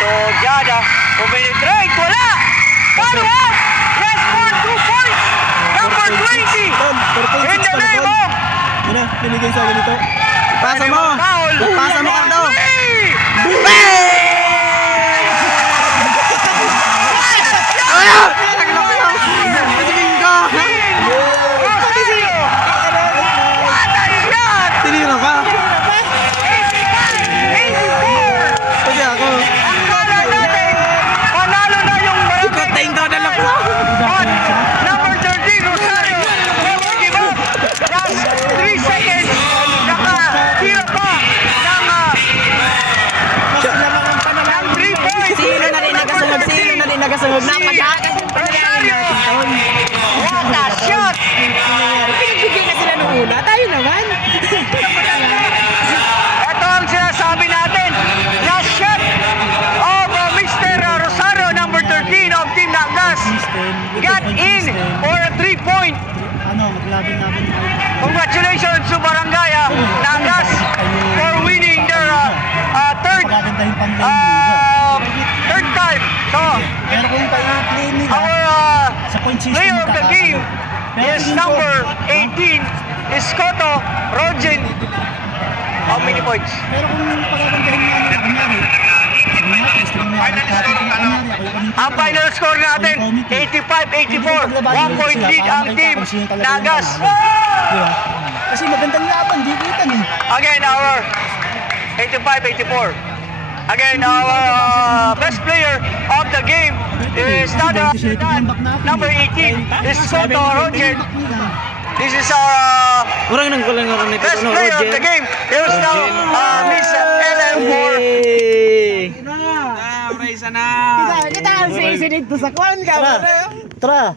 to Jada. Penetrate, wala! Follow up! Yes, 2 points! Number 20! In the name of... Yun na, binigay sa ganito. Pasa mo! Foul! Pasa mo, Cardo! Tinira ka! Kasi ako. Panalo na yung Ikatain ka na lang ko! number 13, Rosario. Never give up. Last 3 seconds. Nakatira pa ng 3 points. Sino na rin nagasunod? Sino na rin nagasunod? Napag-akas! Rosario. What a shot. Pinagbigyan ka sila nung una. Tayo naman! Ito ang sinasabi natin. Last shot of Mr. Rosario, number 13 of Team Nagas. Got in for a 3-point. Maglabing-labing Congratulations to Barangay Nagas for winning their third time. So, Pero kung pa-play nila our sa point system player of the game is number 18, Iskoto Rogen. How many points? Pero kung pagagandahin nga nila, kunyari, Ang final score natin, 85-84. 1 point lead ang Team Nagas. Kasi magandang laban, di kita niyo. Again, our 85-84. Again, our best player of the game is number 18, Iskoto Rogen. This is our Orang nang kulang orang nito. best player of the game. Here's now Miss LM4. Praise na. Kita ang sisi dito sa kwan ka. Tara.